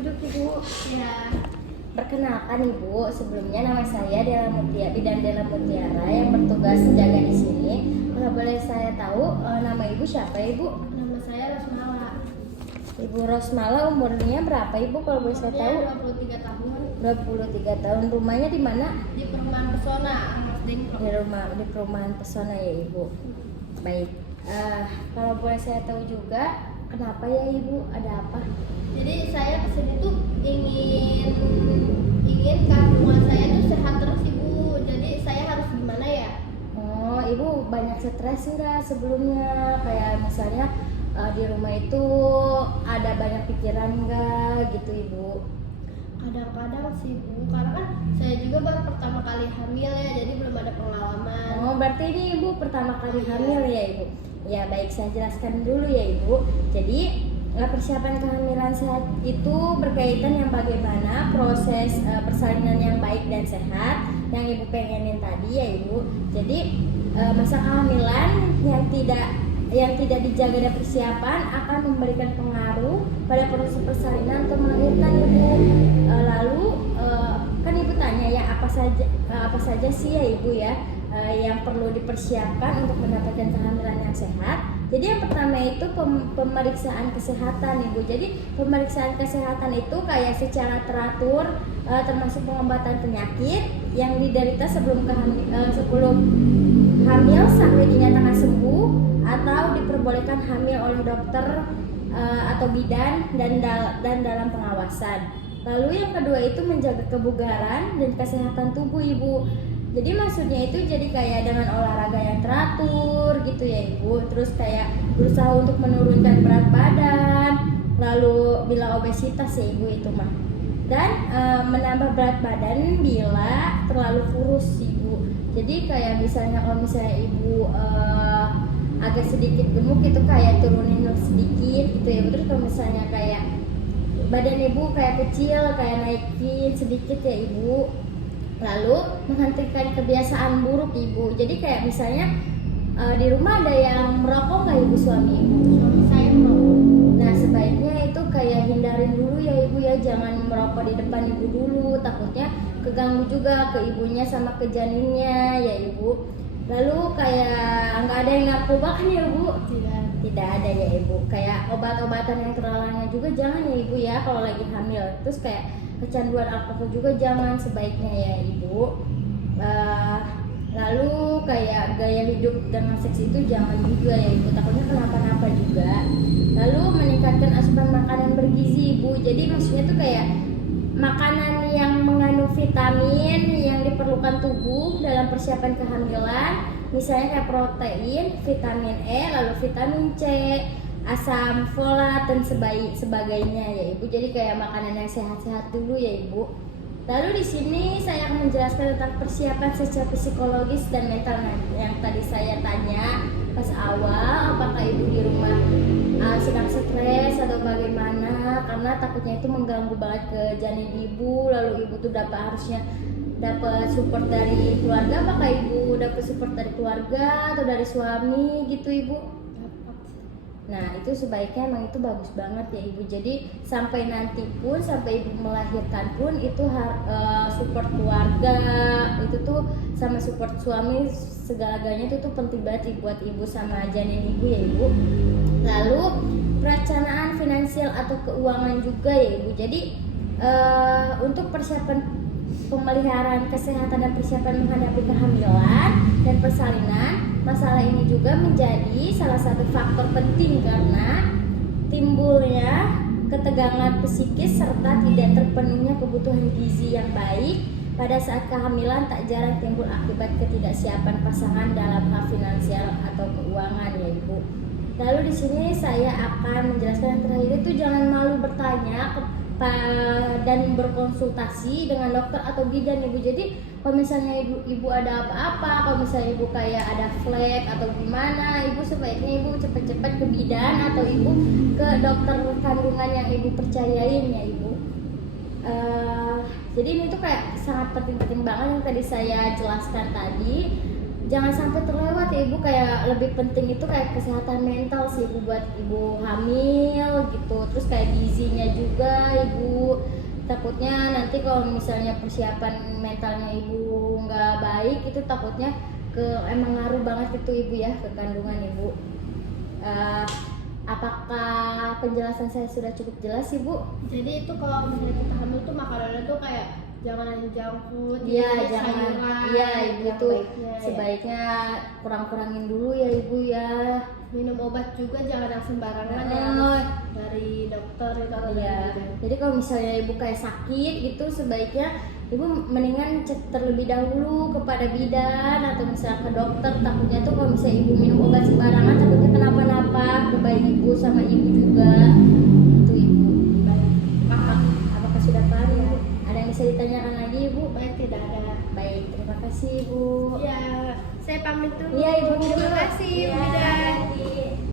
duduk Ibu. Ya, Perkenalkan Ibu, sebelumnya nama saya Bidan Della Mutiara yang bertugas jaga di sini. Kalau boleh saya tahu nama Ibu siapa Ibu? nama saya Rosmala. Ibu Rosmala, umurnya berapa Ibu kalau boleh saya tahu? 23 tahun 23 tahun. Rumahnya di mana? di Perumahan Pesona, Mas Dengklok. Di perumahan Pesona ya Ibu. Baik. Kalau boleh saya tahu juga kenapa ya Ibu? Ada apa? Jadi saya kesini tuh ingin kandungan saya tuh sehat terus Ibu. Jadi saya harus gimana ya? Oh, Ibu banyak stres enggak sebelumnya? Kayak misalnya di rumah itu ada banyak pikiran enggak gitu Ibu? Kadang-kadang sih Bu, karena kan saya juga baru pertama kali hamil ya, jadi belum ada pengalaman. Oh, berarti ini Ibu pertama kali hamil ya Ibu? Ya baik, saya jelaskan dulu ya Ibu. Jadi persiapan kehamilan sehat itu berkaitan yang bagaimana proses persalinan yang baik dan sehat yang Ibu pengenin tadi ya Ibu. Jadi masa kehamilan yang tidak dijaga dan persiapan akan memberikan pengaruh pada proses persalinan atau melahirkan Ibu. Lalu kan Ibu tanya ya apa saja sih ya Ibu ya yang perlu dipersiapkan untuk mendapatkan kehamilan yang sehat. Jadi yang pertama itu pemeriksaan kesehatan Ibu. Jadi pemeriksaan kesehatan itu kayak secara teratur termasuk pengobatan penyakit yang diderita sebelum hamil sampai dinyatakan sembuh atau diperbolehkan hamil oleh dokter atau bidan dan dalam pengawasan. Lalu yang kedua itu menjaga kebugaran dan kesehatan tubuh Ibu. Jadi maksudnya itu jadi kayak dengan olahraga yang teratur gitu ya Ibu. Terus kayak berusaha untuk menurunkan berat badan. Lalu bila obesitas ya Ibu itu mah. Dan menambah berat badan bila terlalu kurus Ibu. Jadi kayak misalnya kalau misalnya Ibu agak sedikit gemuk itu kayak turunin sedikit gitu ya Ibu. Terus kalau misalnya kayak badan Ibu kayak kecil kayak naikin sedikit ya Ibu. Lalu menghentikan kebiasaan buruk Ibu. Jadi kayak misalnya di rumah ada yang merokok nggak Ibu suami Ibu? Suami saya merokok. Nah sebaiknya itu kayak hindarin dulu ya Ibu ya. Jangan merokok di depan Ibu dulu. Takutnya keganggu juga ke ibunya sama ke janinnya ya Ibu. Lalu kayak nggak ada yang narkoba kan ya Ibu? Tidak ada ya Ibu. Kayak obat-obatan yang terlarang juga jangan ya Ibu ya kalau lagi hamil. Terus kayak kecanduan alkohol juga jangan sebaiknya ya Ibu. Lalu kayak gaya hidup dengan seks itu jangan juga ya Ibu, takutnya kenapa-napa juga. Lalu meningkatkan asupan makanan bergizi Ibu. Jadi maksudnya tuh kayak makanan yang mengandung vitamin yang diperlukan tubuh dalam persiapan kehamilan, misalnya kayak protein, vitamin E, lalu vitamin C, asam folat dan sebagainya ya Ibu. Jadi kayak makanan yang sehat-sehat dulu ya Ibu. Lalu di sini saya akan menjelaskan tentang persiapan secara psikologis dan mental yang tadi saya tanya pas awal, apakah Ibu di rumah sedang stres atau bagaimana, karena takutnya itu mengganggu banget ke janin Ibu. Lalu Ibu tuh harusnya dapat support dari keluarga. Apakah Ibu dapat support dari keluarga atau dari suami gitu Ibu? Nah itu sebaiknya emang itu bagus banget ya Ibu. Jadi sampai nanti pun, sampai Ibu melahirkan pun itu support keluarga itu tuh sama support suami segalanya itu tuh penting banget buat Ibu sama janin Ibu ya Ibu. Lalu perencanaan finansial atau keuangan juga ya Ibu. Jadi untuk persiapan pemeliharaan kesehatan dan persiapan menghadapi kehamilan dan persalinan, masalah ini juga menjadi salah satu faktor penting karena timbulnya ketegangan psikis serta tidak terpenuhnya kebutuhan gizi yang baik pada saat kehamilan tak jarang timbul akibat ketidaksiapan pasangan dalam hal finansial atau keuangan ya Ibu. Lalu di sini saya akan menjelaskan yang terakhir itu jangan malu bertanya dan berkonsultasi dengan dokter atau bidan Ibu. Jadi kalau misalnya ibu ada apa-apa, kalau misalnya Ibu kayak ada flek atau gimana, Ibu sebaiknya Ibu cepat-cepat ke bidan atau Ibu ke dokter kandungan yang Ibu percayain ya Ibu. Jadi ini tuh kayak sangat penting-penting banget yang tadi saya jelaskan tadi. Jangan sampai terlewat ya Ibu, kayak lebih penting itu kayak kesehatan mental sih ibu, buat ibu hamil gitu. Terus kayak gizinya juga ibu, takutnya nanti kalau misalnya persiapan mentalnya ibu nggak baik itu takutnya emang ngaruh banget itu ibu ya ke kandungan ibu. Apakah penjelasan saya sudah cukup jelas ibu? Jadi itu kalau misalnya kita hamil tuh makanannya tuh kayak jangan junk food, Iya, jadi jangan. sayuran Iya, ibu yang tuh baiknya, ya. sebaiknya kurang-kurangin dulu ya ibu ya. Minum obat juga jangan yang sembarangan ya, Oh, harus dari dokter itu atau iya. dari bidan. Jadi kalau misalnya ibu kayak sakit gitu, sebaiknya ibu mendingan cek terlebih dahulu kepada bidan atau misalnya ke dokter. Takutnya tuh kalau misalnya ibu minum obat sembarangan takutnya kenapa-napa ke bayi ibu sama ibu juga. Itu ibu. Paham? Apakah sudah paham ya? Ada yang bisa ditanyakan lagi ibu? Baik, tidak ada. Baik, terima kasih ibu. Ya, saya pamit dulu. Iya ibu, Terima kasih.